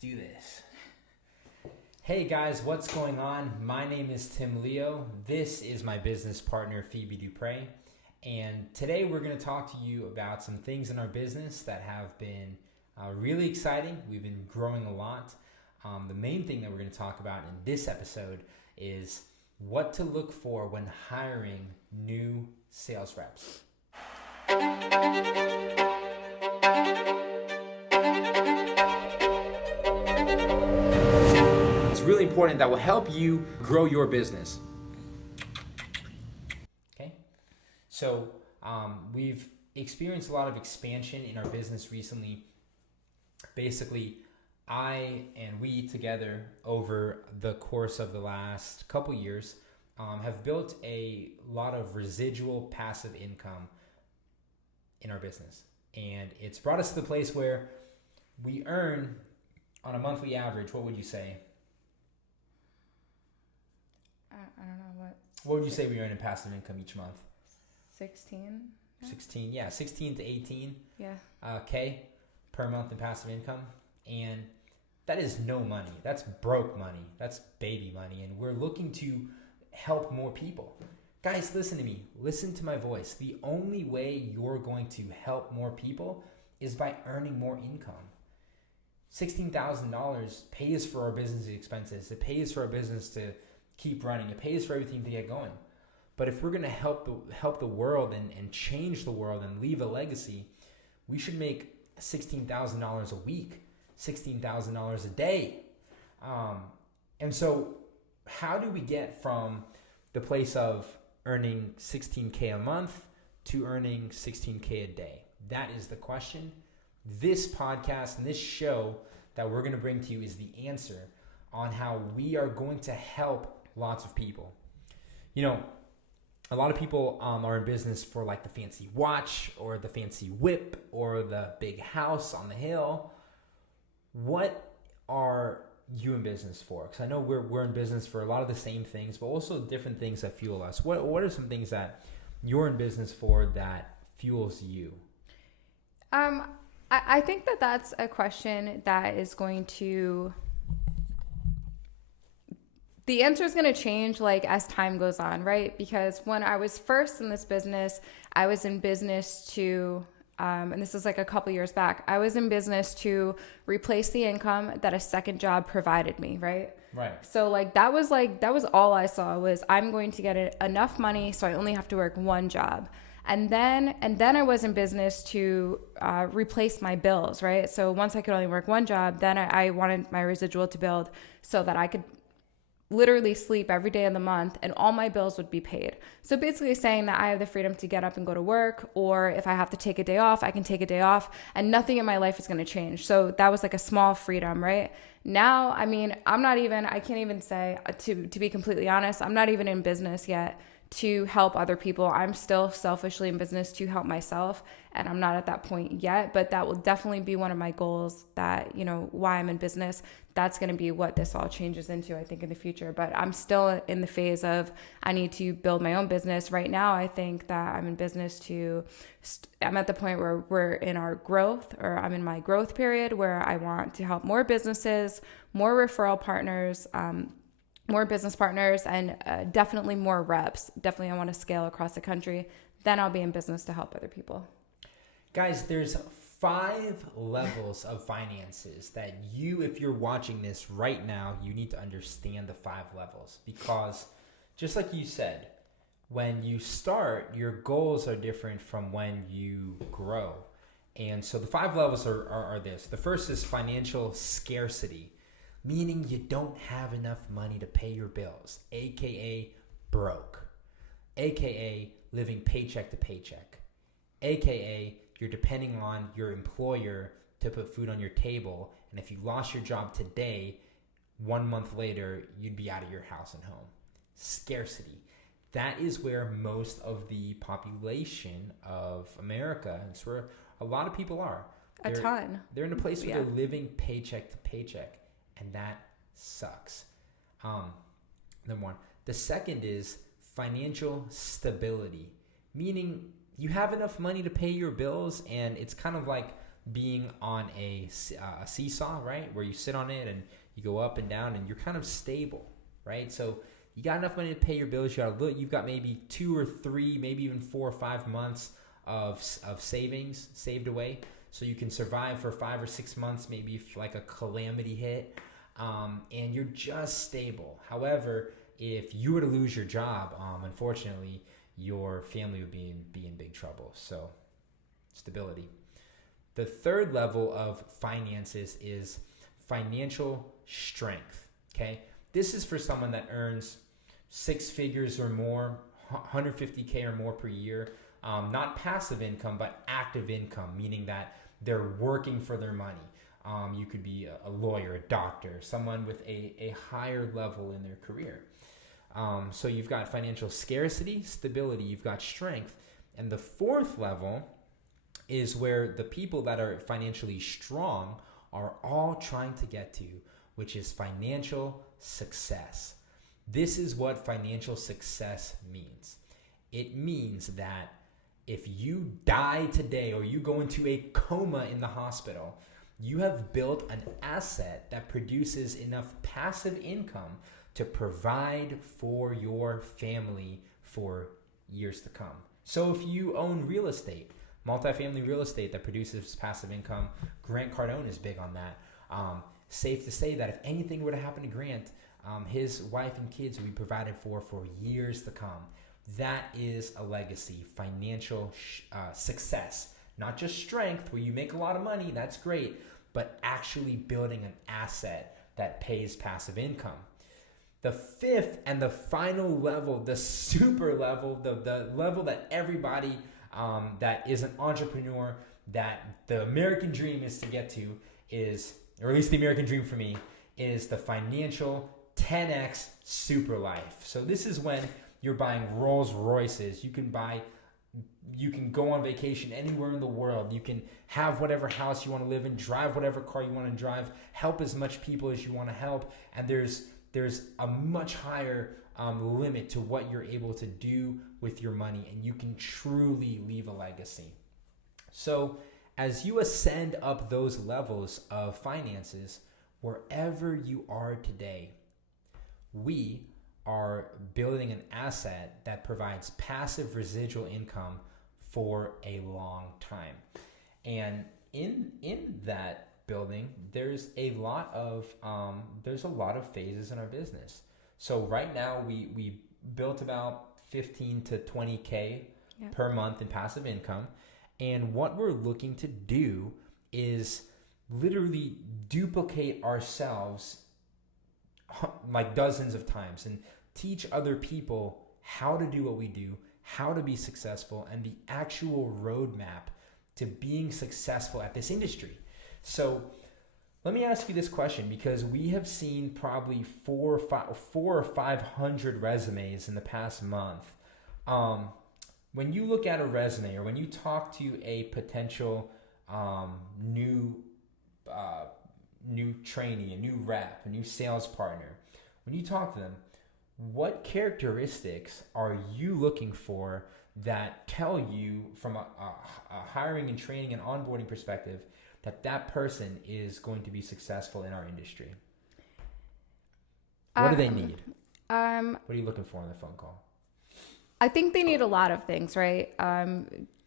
do this. Hey guys, what's going on? My name is Tim Leow. This is my business partner, Phoebe Dupre. And today we're going to talk to you about some things in our business that have been really exciting. We've been growing a lot. The main thing that we're going to talk about in this episode is what to look for when hiring new sales reps. It's really important that will help you grow your business. Okay, so we've experienced a lot of expansion in our business recently. Basically, I and we together over the course of the last couple years have built a lot of residual passive income in our business. And it's brought us to the place where we earn on a monthly average, what would you say? I don't know what. What would you say we earn in passive income each month? 16. 16, yeah, 16 to 18. Yeah. K per month in passive income. And that is no money. That's broke money. That's baby money. And we're looking to help more people. Guys, listen to me. Listen to my voice. The only way you're going to help more people is by earning more income. $16,000 pays for our business expenses. It pays for our business to keep running. It pays for everything to get going. But if we're going to help the world and change the world and leave a legacy, we should make $16,000 a week, $16,000 a day. And so how do we get from the place of earning $16K a month to earning $16K a day? That is the question. This podcast and this show that we're going to bring to you is the answer on how we are going to help lots of people. You know, a lot of people are in business for like the fancy watch or the fancy whip or the big house on the hill. What are you in business for? Because I know we're in business for a lot of the same things, but also different things that fuel us. What are some things that you're in business for that fuels you? I think that's a question that is going to... The answer is going to change like as time goes on, right? Because when I was first in this business, I was in business to, and this is like a couple years back, I was in business to replace the income that a second job provided me, right? Right. So that was all I saw was I'm going to get enough money so I only have to work one job. And then I was in business to replace my bills, right? So once I could only work one job, then I wanted my residual to build so that I could literally sleep every day of the month and all my bills would be paid. So basically saying that I have the freedom to get up and go to work, or if I have to take a day off, I can take a day off and nothing in my life is going to change. So that was like a small freedom, right? Now, I mean, I can't even say, to be completely honest, I'm not even in business yet to help other people. I'm still selfishly in business to help myself, and I'm not at that point yet, but that will definitely be one of my goals that, why I'm in business. That's going to be what this all changes into, I think, in the future. But I'm still in the phase of I need to build my own business. Right now, I think that I'm in business I'm at the point where we're in our growth, or I'm in my growth period where I want to help more businesses, more referral partners, more business partners, and definitely more reps. Definitely I want to scale across the country. Then I'll be in business to help other people. Guys, there's 5 levels of finances that if you're watching this right now, you need to understand the 5 levels. Because just like you said, when you start, your goals are different from when you grow. And so the 5 levels are this. The first is financial scarcity, meaning you don't have enough money to pay your bills, aka broke, aka living paycheck to paycheck, aka you're depending on your employer to put food on your table, and if you lost your job today, 1 month later, you'd be out of your house and home. Scarcity. That is where most of the population of America, and it's where a lot of people are. A ton. They're in a place where they're living paycheck to paycheck, and that sucks. Number one. The second is financial stability, meaning you have enough money to pay your bills, and it's kind of like being on a seesaw, right? Where you sit on it and you go up and down and you're kind of stable, right? So you got enough money to pay your bills. You've got maybe 2 or 3, maybe even 4 or 5 months of savings saved away. So you can survive for 5 or 6 months, maybe if like a calamity hit, and you're just stable. However, if you were to lose your job, unfortunately, your family would be in big trouble. So stability. The third level of finances is financial strength. Okay, this is for someone that earns 6 figures or more, 150K or more per year. Not passive income, but active income, meaning that they're working for their money. You could be a lawyer, a doctor, someone with a higher level in their career. So you've got financial scarcity, stability, you've got strength. And the fourth level is where the people that are financially strong are all trying to get to, which is financial success. This is what financial success means. It means that if you die today or you go into a coma in the hospital, you have built an asset that produces enough passive income to provide for your family for years to come. So if you own real estate, multifamily real estate that produces passive income, Grant Cardone is big on that. Safe to say that if anything were to happen to Grant, his wife and kids will be provided for years to come. That is a legacy, financial success, not just strength where you make a lot of money, that's great, but actually building an asset that pays passive income. The fifth and the final level, the super level, the level that everybody that is an entrepreneur, that the American dream is to get to is, or at least the American dream for me, is the financial 10x super life. So this is when you're buying Rolls Royces. You can go on vacation anywhere in the world. You can have whatever house you want to live in, drive whatever car you want to drive, help as much people as you want to help. And there's a much higher limit to what you're able to do with your money, and you can truly leave a legacy. So as you ascend up those levels of finances, wherever you are today, we are building an asset that provides passive residual income for a long time. And in that building, there's a lot of phases in our business. So right now we built about 15 to 20K per month in passive income. And what we're looking to do is literally duplicate ourselves like dozens of times and teach other people how to do what we do, how to be successful, and the actual roadmap to being successful at this industry. So let me ask you this question, because we have seen probably 400 or 500 resumes in the past month. When you look at a resume, or when you talk to a potential new trainee, a new rep, a new sales partner, when you talk to them, what characteristics are you looking for that tell you from a hiring and training and onboarding perspective that person is going to be successful in our industry? What do they need? What are you looking for on the phone call? I think they need a lot of things, right?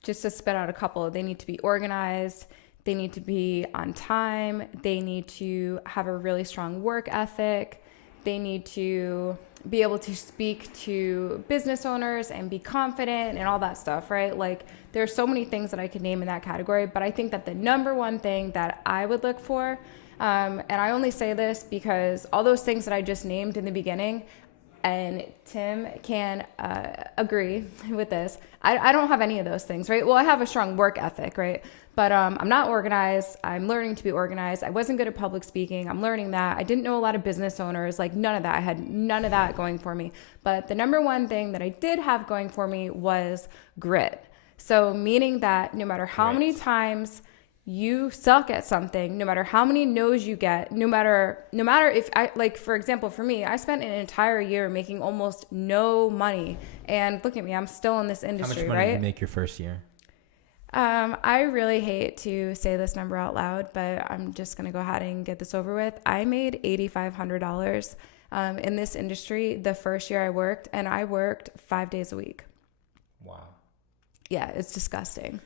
Just to spit out a couple, they need to be organized. They need to be on time. They need to have a really strong work ethic. They need to be able to speak to business owners and be confident and all that stuff, right? Like, there are so many things that I could name in that category, but I think that the number one thing that I would look for, and I only say this because all those things that I just named in the beginning, and Tim can agree with this, I don't have any of those things, right? Well, I have a strong work ethic, right? But I'm not organized. I'm learning to be organized. I wasn't good at public speaking. I'm learning that. I didn't know a lot of business owners, like none of that. I had none of that going for me. But the number one thing that I did have going for me was grit. So meaning that no matter how many times you suck at something, no matter how many no's you get, no matter if I, like, for example, for me, I spent an entire year making almost no money. And look at me, I'm still in this industry, right? How much money did you make your first year? I really hate to say this number out loud, but I'm just going to go ahead and get this over with. I made $8,500 in this industry the first year I worked, and I worked 5 days a week. Wow. Yeah, it's disgusting.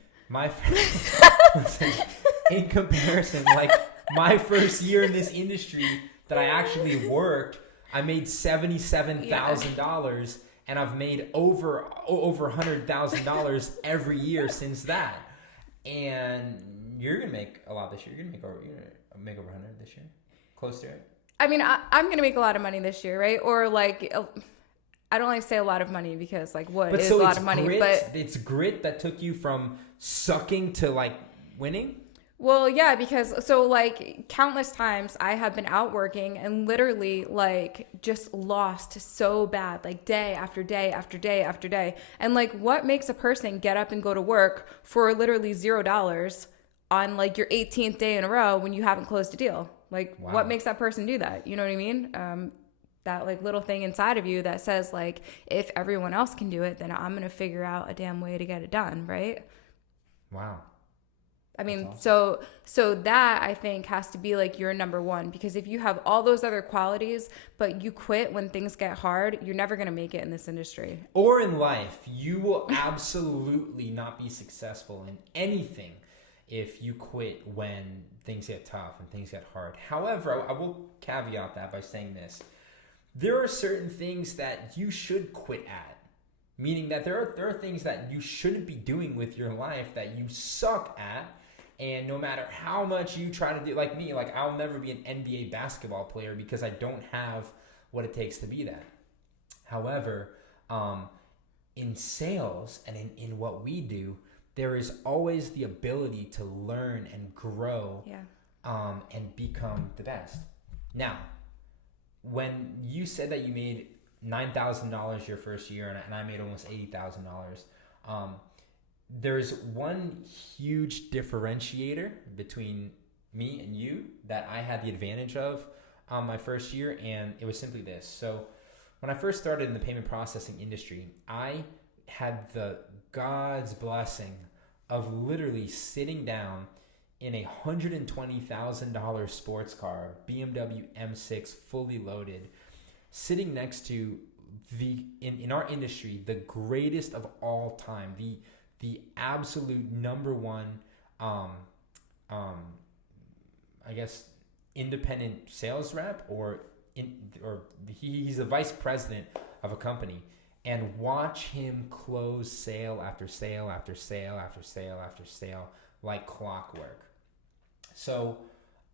In comparison, like my first year in this industry that I actually worked, I made $77,000. And I've made over $100,000 every year since that. And you're gonna make a lot this year. You're gonna make over 100 this year, close to it. I mean, I'm gonna make a lot of money this year, right? Or like, I don't like to say a lot of money because like what is a lot of money? But it's grit that took you from sucking to like winning. Well, yeah, because so like countless times I have been out working and literally like just lost so bad, like day after day after day after day. And like what makes a person get up and go to work for literally $0 on like your 18th day in a row when you haven't closed a deal? Like What makes that person do that? You know what I mean? That like little thing inside of you that says like, if everyone else can do it, then I'm going to figure out a damn way to get it done. Right. Wow. I mean, awesome. So that I think has to be like your number one, because if you have all those other qualities, but you quit when things get hard, you're never going to make it in this industry. Or in life, you will absolutely not be successful in anything if you quit when things get tough and things get hard. However, I will caveat that by saying this. There are certain things that you should quit at. Meaning that there are things that you shouldn't be doing with your life that you suck at. And no matter how much you try to do, like me, like I'll never be an NBA basketball player because I don't have what it takes to be that. However, in sales and in what we do, there is always the ability to learn and grow and become the best. Now, when you said that you made $9,000 your first year and I made almost $80,000, there's one huge differentiator between me and you that I had the advantage of my first year, and it was simply this. So when I first started in the payment processing industry, I had the God's blessing of literally sitting down in a $120,000 sports car, BMW M6 fully loaded, sitting next to in our industry, the greatest of all time, the absolute number one, I guess, independent sales rep, he's the vice president of a company, and watch him close sale after sale after sale after sale after sale like clockwork. So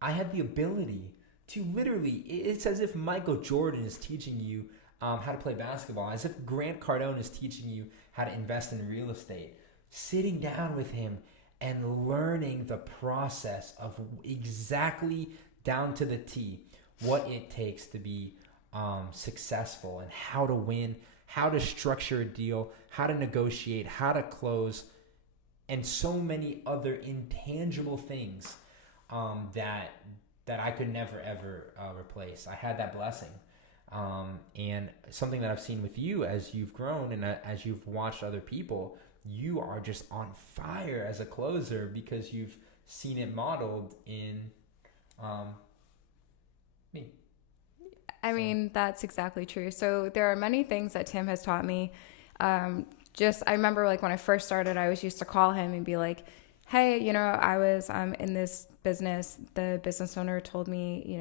I had the ability to literally, it's as if Michael Jordan is teaching you how to play basketball, as if Grant Cardone is teaching you how to invest in real estate. Sitting down with him and learning the process of exactly down to the T what it takes to be successful and how to win, how to structure a deal, how to negotiate, how to close, and so many other intangible things that I could never ever replace. I had that blessing. And something that I've seen with you as you've grown and as you've watched other people, you are just on fire as a closer because you've seen it modeled in me. I mean, that's exactly true. So there are many things that Tim has taught me. I remember like when I first started, I always used to call him and be like, hey, I was in this business. The business owner told me,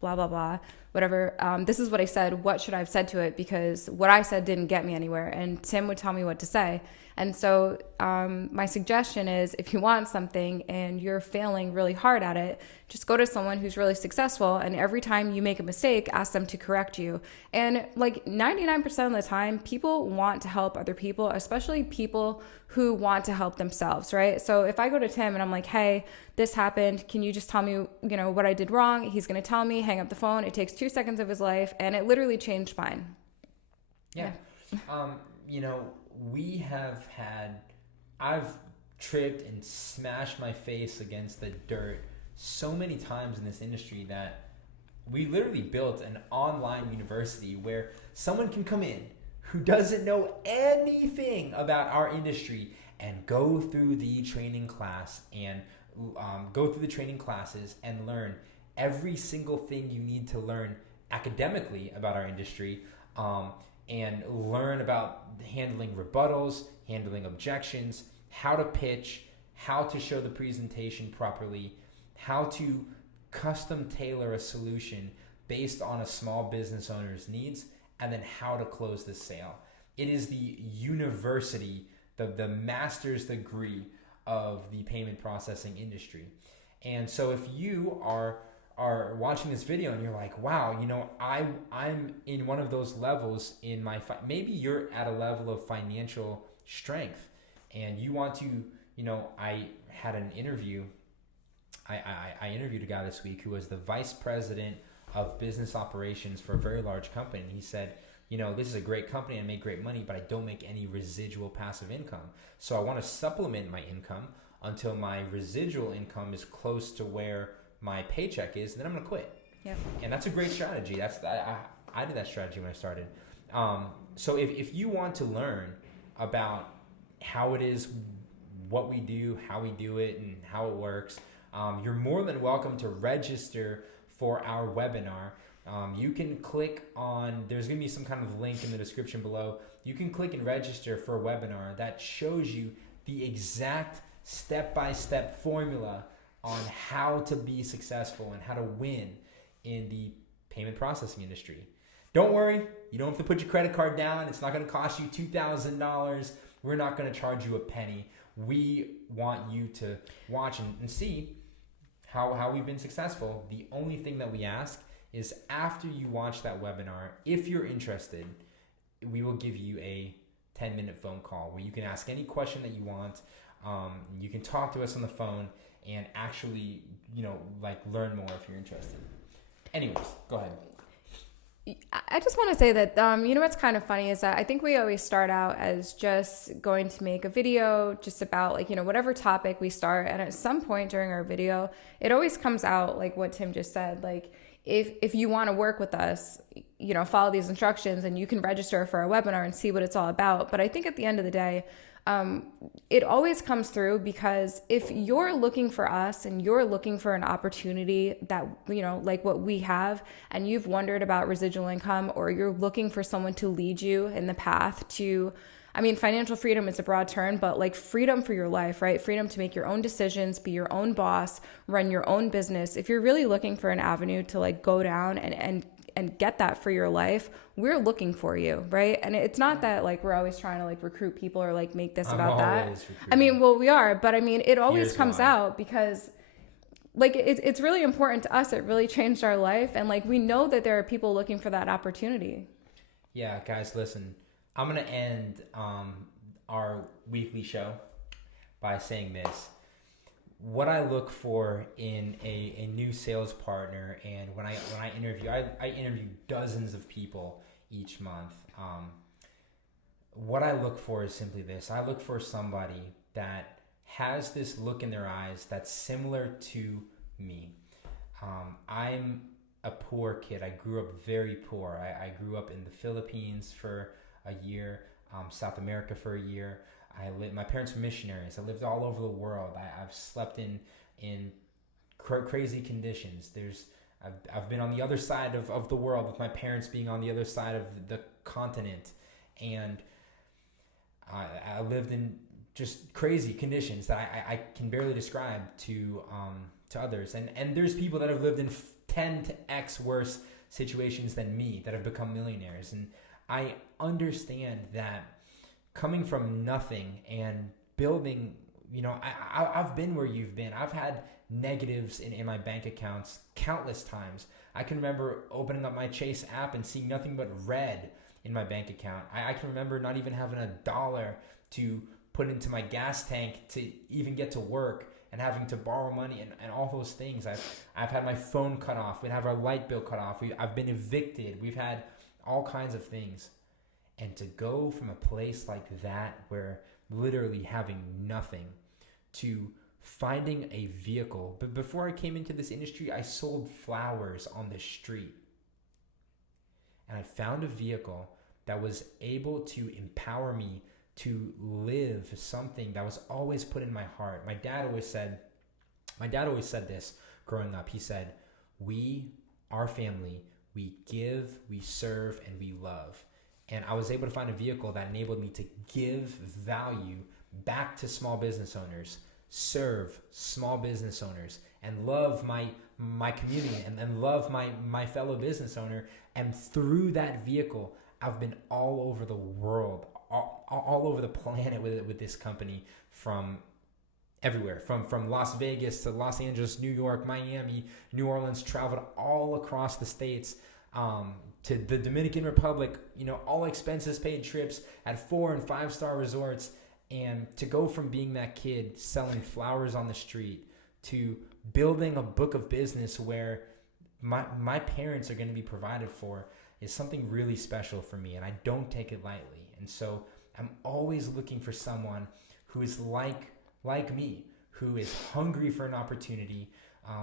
blah, blah, blah, whatever. This is what I said. What should I have said to it? Because what I said didn't get me anywhere. And Tim would tell me what to say. And so my suggestion is, if you want something and you're failing really hard at it, just go to someone who's really successful. And every time you make a mistake, ask them to correct you. And like 99% of the time, people want to help other people, especially people who want to help themselves, right? So if I go to Tim and I'm like, hey, this happened, can you just tell me, what I did wrong? He's going to tell me, hang up the phone. It takes 2 seconds of his life, and it literally changed mine. Yeah. I've tripped and smashed my face against the dirt so many times in this industry that we literally built an online university where someone can come in who doesn't know anything about our industry and go through the training class and go through the training classes and learn every single thing you need to learn academically about our industry, and learn about handling rebuttals, handling objections, how to pitch, how to show the presentation properly, how to custom tailor a solution based on a small business owner's needs, and then how to close the sale. It is the university, the master's degree of the payment processing industry. And so if you are watching this video and you're like, wow, I'm in one of those levels in my, maybe you're at a level of financial strength and you want to, I had an interview, I interviewed a guy this week who was the vice president of business operations for a very large company. And he said, this is a great company, I make great money, but I don't make any residual passive income. So I want to supplement my income until my residual income is close to where my paycheck is, and then I'm gonna quit. Yep. And that's a great strategy. I did that strategy when I started. So if you want to learn about how it is, what we do, how we do it, and how it works, you're more than welcome to register for our webinar. You can click on, there's gonna be some kind of link in the description below. You can click and register for a webinar that shows you the exact step-by-step formula on how to be successful and how to win in the payment processing industry. Don't worry, you don't have to put your credit card down. It's not going to cost you $2,000. We're not going to charge you a penny. We want you to watch and see how we've been successful. The only thing that we ask is after you watch that webinar, if you're interested, we will give you a 10-minute phone call where you can ask any question that you want. You can talk to us on the phone and actually, learn more if you're interested. Anyways, go ahead. I just want to say that, what's kind of funny is that I think we always start out as just going to make a video just about whatever topic we start. And at some point during our video, it always comes out like what Tim just said, like if you want to work with us, follow these instructions and you can register for our webinar and see what it's all about. But I think at the end of the day, it always comes through because if you're looking for us and you're looking for an opportunity that, like what we have, and you've wondered about residual income, or you're looking for someone to lead you in the path to, financial freedom is a broad term, but like freedom for your life, right? Freedom to make your own decisions, be your own boss, run your own business. If you're really looking for an avenue to like go down and get that for your life, we're looking for you, right? And it's not that like we're always trying to like recruit people or like make this about that. We are, but it always comes out because like it's really important to us. It really changed our life, and like we know that there are people looking for that opportunity. Yeah, guys, listen. I'm gonna end our weekly show by saying this. What I look for in a new sales partner, and when I interview, I interview dozens of people each month. What I look for is simply this. I look for somebody that has this look in their eyes that's similar to me. I'm a poor kid. I grew up very poor. I grew up in the Philippines for a year, South America for a year. My parents were missionaries. I lived all over the world. I've slept in crazy conditions. I've been on the other side of the world with my parents being on the other side of the continent, and I lived in just crazy conditions that I can barely describe to others. And there's people that have lived in 10 to X worse situations than me that have become millionaires, and I understand that. Coming from nothing and building, I've been where you've been. I've had negatives in my bank accounts countless times. I can remember opening up my Chase app and seeing nothing but red in my bank account. I can remember not even having $1 to put into my gas tank to even get to work, and having to borrow money and all those things. I've had my phone cut off. We'd have our light bill cut off. I've been evicted. We've had all kinds of things. And to go from a place like that, where literally having nothing, to finding a vehicle. But before I came into this industry, I sold flowers on the street. And I found a vehicle that was able to empower me to live something that was always put in my heart. My dad always said this growing up. He said, our family, we give, we serve, and we love. And I was able to find a vehicle that enabled me to give value back to small business owners, serve small business owners, and love my community and love my fellow business owner. And through that vehicle, I've been all over the world, all over the planet with this company, from everywhere, from Las Vegas to Los Angeles, New York, Miami, New Orleans, traveled all across the states, to the Dominican Republic, all expenses paid trips at 4 and 5 star resorts. And to go from being that kid selling flowers on the street to building a book of business where my parents are going to be provided for is something really special for me, and I don't take it lightly. And so I'm always looking for someone who is like me, who is hungry for an opportunity,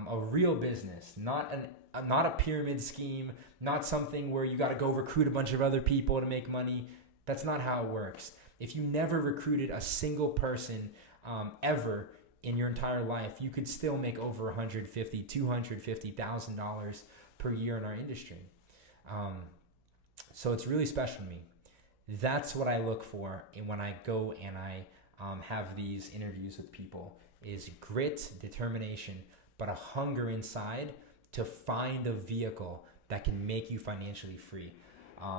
a real business, not a pyramid scheme, not something where you got to go recruit a bunch of other people to make money. That's not how it works. If you never recruited a single person ever in your entire life, you could still make over $150,000, $250,000 per year in our industry. So it's really special to me. That's what I look for, and when I go and I have these interviews with people, is grit, determination, but a hunger inside to find a vehicle that can make you financially free.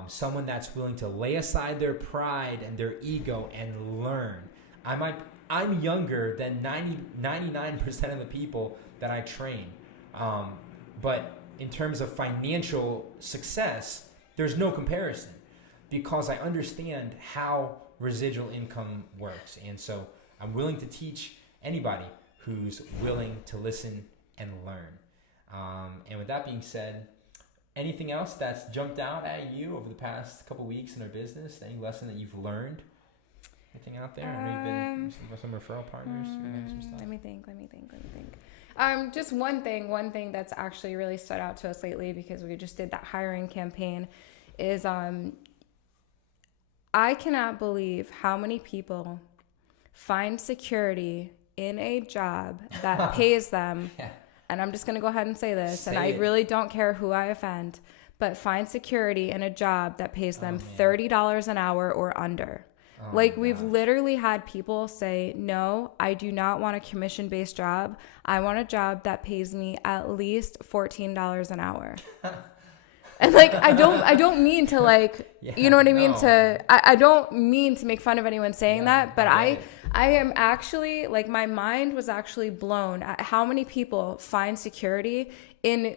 Someone that's willing to lay aside their pride and their ego and learn. I'm younger than 99% of the people that I train. But in terms of financial success, there's no comparison, because I understand how residual income works. And so I'm willing to teach anybody who's willing to listen and learn. And with that being said, anything else that's jumped out at you over the past couple weeks in our business? Any lesson that you've learned? Anything out there? I know you've been with some referral partners. Some stuff. Let me think. Just one thing that's actually really stood out to us lately, because we just did that hiring campaign, is I cannot believe how many people find security in a job that pays them. Yeah. And I'm just going to go ahead and say this, and I really don't care who I offend, but find security in a job that pays them $30 an hour or under. We've literally had people say, no, I do not want a commission-based job. I want a job that pays me at least $14 an hour. And I don't mean to you know what I mean? No. I don't mean to make fun of anyone saying that, but I am actually, my mind was actually blown at how many people find security in,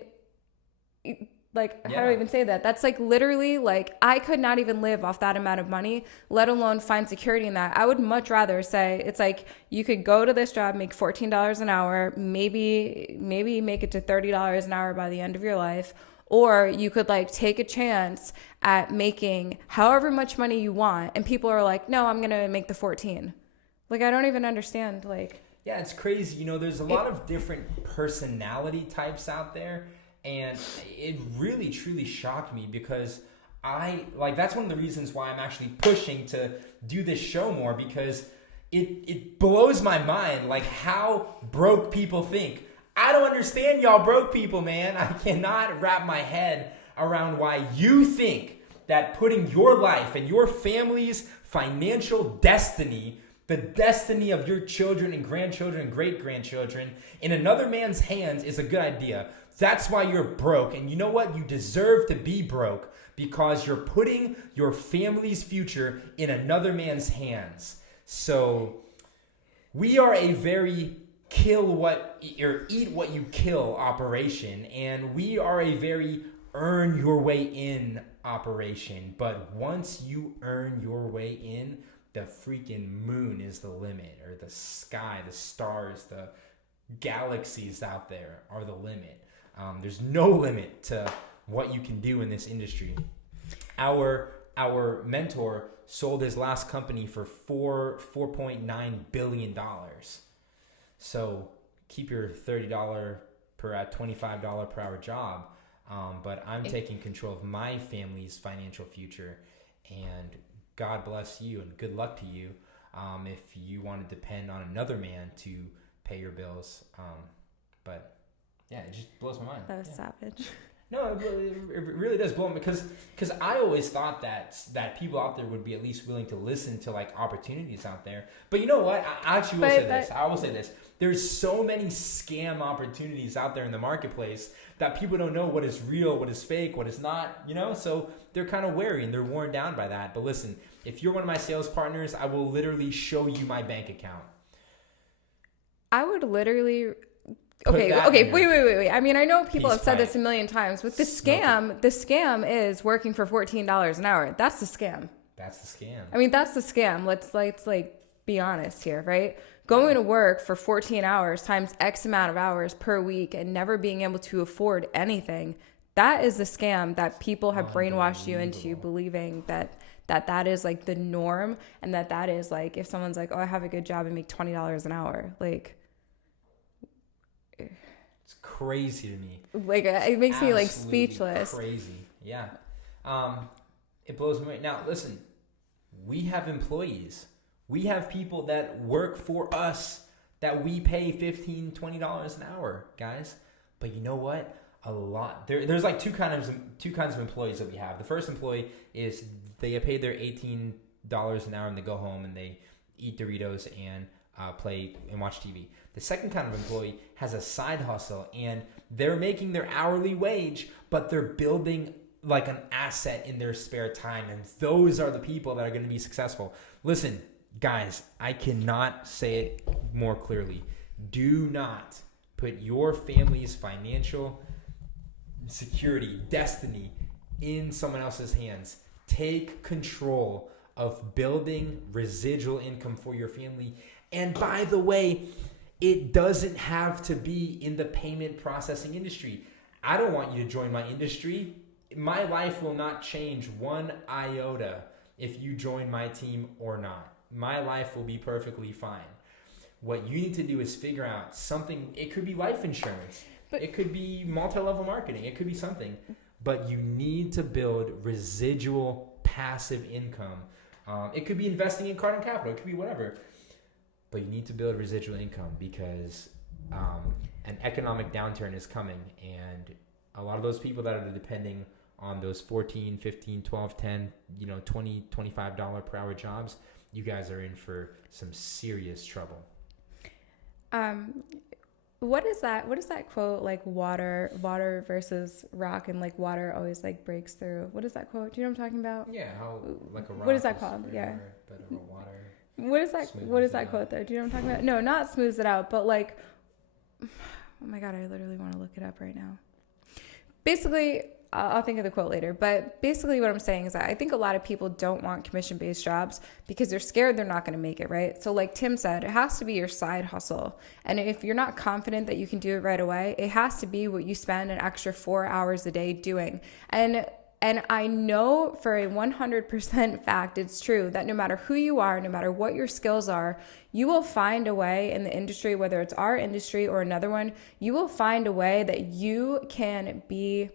how do I even say that? That's literally, I could not even live off that amount of money, let alone find security in that. I would much rather say it's you could go to this job, make $14 an hour, maybe make it to $30 an hour by the end of your life. Or you could take a chance at making however much money you want. And people are like, no, I'm going to make the 14. I don't even understand. Yeah, it's crazy. There's a lot of different personality types out there. And it really, truly shocked me, because that's one of the reasons why I'm actually pushing to do this show more, because it blows my mind, how broke people think. I don't understand y'all broke people, man. I cannot wrap my head around why you think that putting your life and your family's financial destiny, the destiny of your children and grandchildren and great-grandchildren, in another man's hands is a good idea. That's why you're broke. And you know what? You deserve to be broke, because you're putting your family's future in another man's hands. So we are a very eat what you kill operation, and we are a very earn your way in operation. But once you earn your way in, the freaking moon is the limit, or the sky, the stars, the galaxies out there are the limit. There's no limit to what you can do in this industry. Our mentor sold his last company for $4.9 billion. So keep your $30 per $25 per hour job. But I'm taking control of my family's financial future, and God bless you and good luck to you if you want to depend on another man to pay your bills. But yeah, it just blows my mind. That was savage. No, it really does blow me because I always thought that people out there would be at least willing to listen to like opportunities out there. But you know what? I actually will say this. I will say this. There's so many scam opportunities out there in the marketplace that people don't know what is real, what is fake, what is not, so they're kind of wary and they're worn down by that. But listen, if you're one of my sales partners, I will literally show you my bank account. I would literally... Okay, wait. I mean, I know people have said this a million times, but the scam is working for $14 an hour. That's the scam. That's the scam. I mean, that's the scam. Let's be honest here, right? Going to work for 14 hours times X amount of hours per week and never being able to afford anything. That is the scam that people have brainwashed you into believing that is like the norm, and that is like, if someone's like, oh, I have a good job and make $20 an hour, like, it's crazy to me. Like, it makes me like speechless. Crazy. Yeah. It blows me away. Now, listen, we have employees. We have people that work for us that we pay $15, $20 an hour, guys. But you know what? There's like two kinds of employees that we have. The first employee is they get paid their $18 an hour and they go home and they eat Doritos and play and watch TV. The second kind of employee has a side hustle and they're making their hourly wage, but they're building like an asset in their spare time. And those are the people that are going to be successful. Listen, guys, I cannot say it more clearly. Do not put your family's financial security, destiny in someone else's hands. Take control of building residual income for your family. And by the way, it doesn't have to be in the payment processing industry. I don't want you to join my industry. My life will not change one iota if you join my team or not. My life will be perfectly fine. What you need to do is figure out something. It could be life insurance. It could be multi-level marketing. It could be something. But you need to build residual passive income. It could be investing in carbon capital. It could be whatever. But you need to build residual income because an economic downturn is coming. And a lot of those people that are depending on those $14, $15, $12, $10, $20, $25 per hour jobs, you guys are in for some serious trouble. What is that quote, like water versus rock, and like water always like breaks through? What is that quote? Do you know what I'm talking about? Yeah, how like a rock. What is that called? Yeah. But a water. What is that quote though? Do you know what I'm talking about? No, not smooths it out, but like, oh my God, I literally want to look it up right now. Basically, I'll think of the quote later, but basically what I'm saying is that I think a lot of people don't want commission-based jobs because they're scared they're not going to make it, right? So like Tim said, it has to be your side hustle. And if you're not confident that you can do it right away, it has to be what you spend an extra 4 hours a day doing. And I know for a 100% fact, it's true that no matter who you are, no matter what your skills are, you will find a way in the industry, whether it's our industry or another one, you will find a way that you can be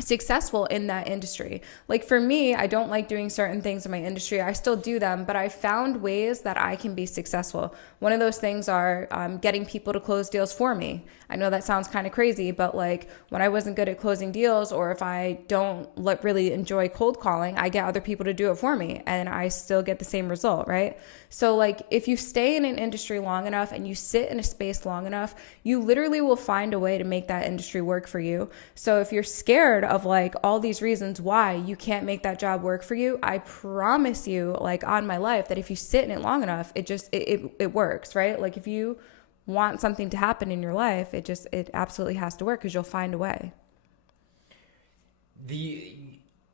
successful in that industry. Like for me, I don't like doing certain things in my industry. I still do them, but I found ways that I can be successful. One of those things are getting people to close deals for me. I know that sounds kind of crazy, but like when I wasn't good at closing deals, or if I don't really enjoy cold calling, I get other people to do it for me and I still get the same result, right? So like if you stay in an industry long enough and you sit in a space long enough, you literally will find a way to make that industry work for you. So if you're scared of like all these reasons why you can't make that job work for you, I promise you, like on my life, that if you sit in it long enough, it works, right? Like if you want something to happen in your life, it absolutely has to work because you'll find a way.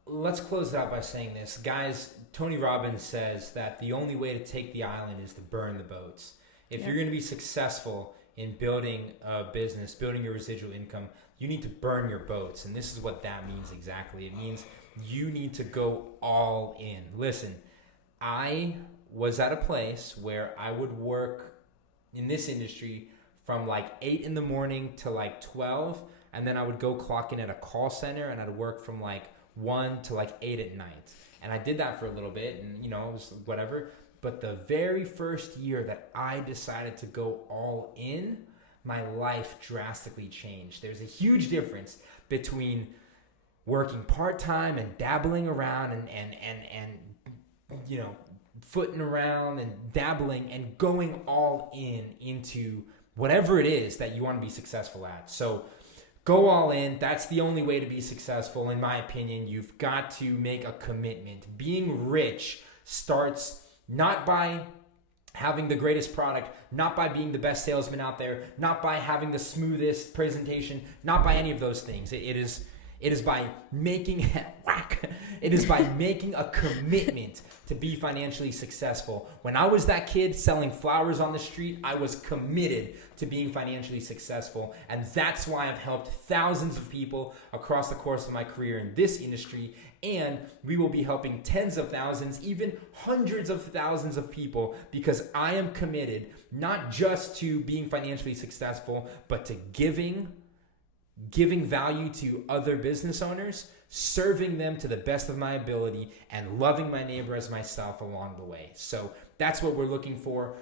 Let's close it out by saying this. Guys, Tony Robbins says that the only way to take the island is to burn the boats. If you're going to be successful in building a business, building your residual income, you need to burn your boats. And this is what that means exactly. It means you need to go all in. Listen, I was at a place where I would work in this industry from like 8 in the morning to like 12. And then I would go clock in at a call center and I'd work from like 1 to like 8 at night. And I did that for a little bit, and it was whatever. But the very first year that I decided to go all in, my life drastically changed. There's a huge difference between working part-time and dabbling around and footing around and dabbling and going all in into whatever it is that you want to be successful at. So go all in. That's the only way to be successful, in my opinion. You've got to make a commitment. Being rich starts not by having the greatest product, not by being the best salesman out there, not by having the smoothest presentation, not by any of those things. It is by making a commitment to be financially successful. When I was that kid selling flowers on the street, I was committed to being financially successful. And that's why I've helped thousands of people across the course of my career in this industry. And we will be helping tens of thousands, even hundreds of thousands of people, because I am committed not just to being financially successful, but to giving value to other business owners, serving them to the best of my ability, and loving my neighbor as myself along the way. So that's what we're looking for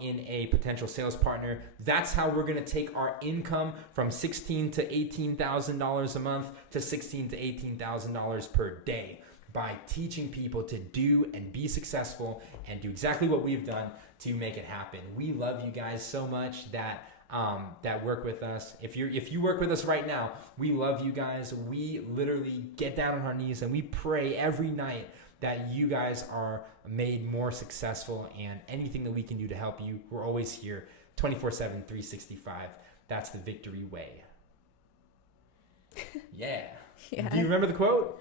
in a potential sales partner. That's how we're going to take our income from $16,000 to $18,000 a month to $16,000 to $18,000 per day, by teaching people to do and be successful and do exactly what we've done to make it happen. We love you guys so much that work with us. If you work with us right now, we love you guys. We literally get down on our knees and we pray every night that you guys are made more successful, and anything that we can do to help you, we're always here 24/7, 365. That's the victory way. Yeah. Do you remember the quote?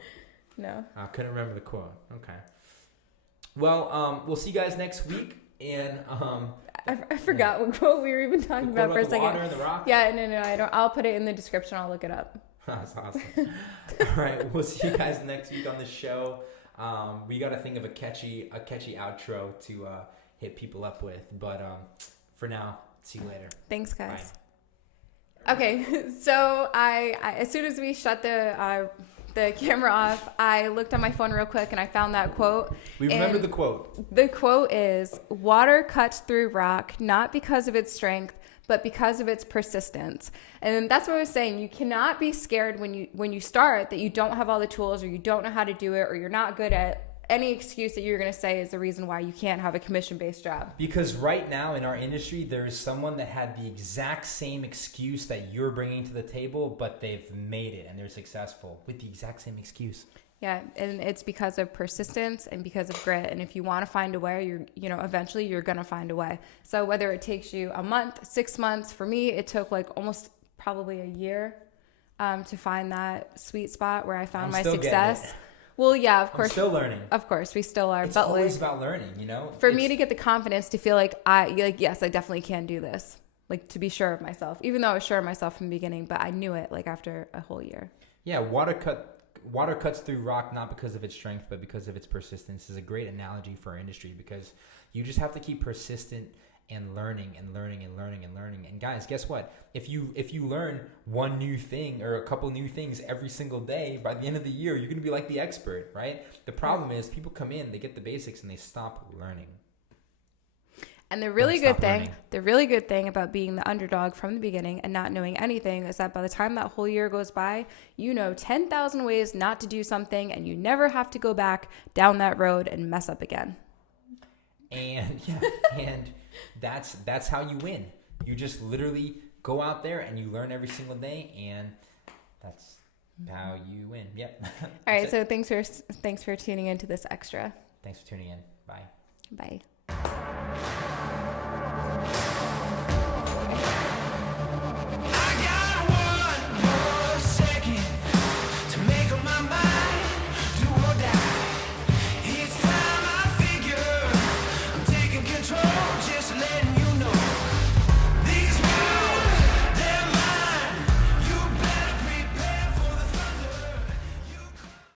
No. I couldn't remember the quote. Okay. Well, we'll see you guys next week. And I forgot what quote we were even talking about for a second. Water and the rock? Yeah, no, I don't. I'll put it in the description. I'll look it up. That's awesome. All right, we'll see you guys next week on the show. We got to think of a catchy outro to hit people up with. But for now, see you later. Thanks, guys. Bye. Okay, so I as soon as we shut the camera off, I looked on my phone real quick and I found that quote. We remember the quote. The quote is, "Water cuts through rock, not because of its strength, but because of its persistence." And that's what I was saying. You cannot be scared when you start that you don't have all the tools, or you don't know how to do it, or you're not good at any excuse that you're going to say is the reason why you can't have a commission-based job. Because right now in our industry, there is someone that had the exact same excuse that you're bringing to the table, but they've made it and they're successful with the exact same excuse. Yeah, and it's because of persistence and because of grit. And if you want to find a way, eventually you're going to find a way. So whether it takes you a month, 6 months, for me, it took like almost probably a year to find that sweet spot where I found my success. Well, yeah, of course. I'm still learning. Of course, we still are. It's always about learning, For me to get the confidence to feel like yes, I definitely can do this. Like, to be sure of myself, even though I was sure of myself from the beginning, but I knew it like after a whole year. Yeah, water cuts through rock not because of its strength, but because of its persistence is a great analogy for our industry, because you just have to keep persistent and learning and learning and learning and learning. And guys, guess what? If you learn one new thing or a couple new things every single day, by the end of the year, you're going to be like the expert, right? The problem is people come in, they get the basics, and they stop learning. And the really good thing about being the underdog from the beginning and not knowing anything is that by the time that whole year goes by, 10,000 ways not to do something, and you never have to go back down that road and mess up again. And that's how you win. You just literally go out there and you learn every single day, and that's how you win. Yep. All right. So thanks for tuning into this extra. Thanks for tuning in. Bye. Bye.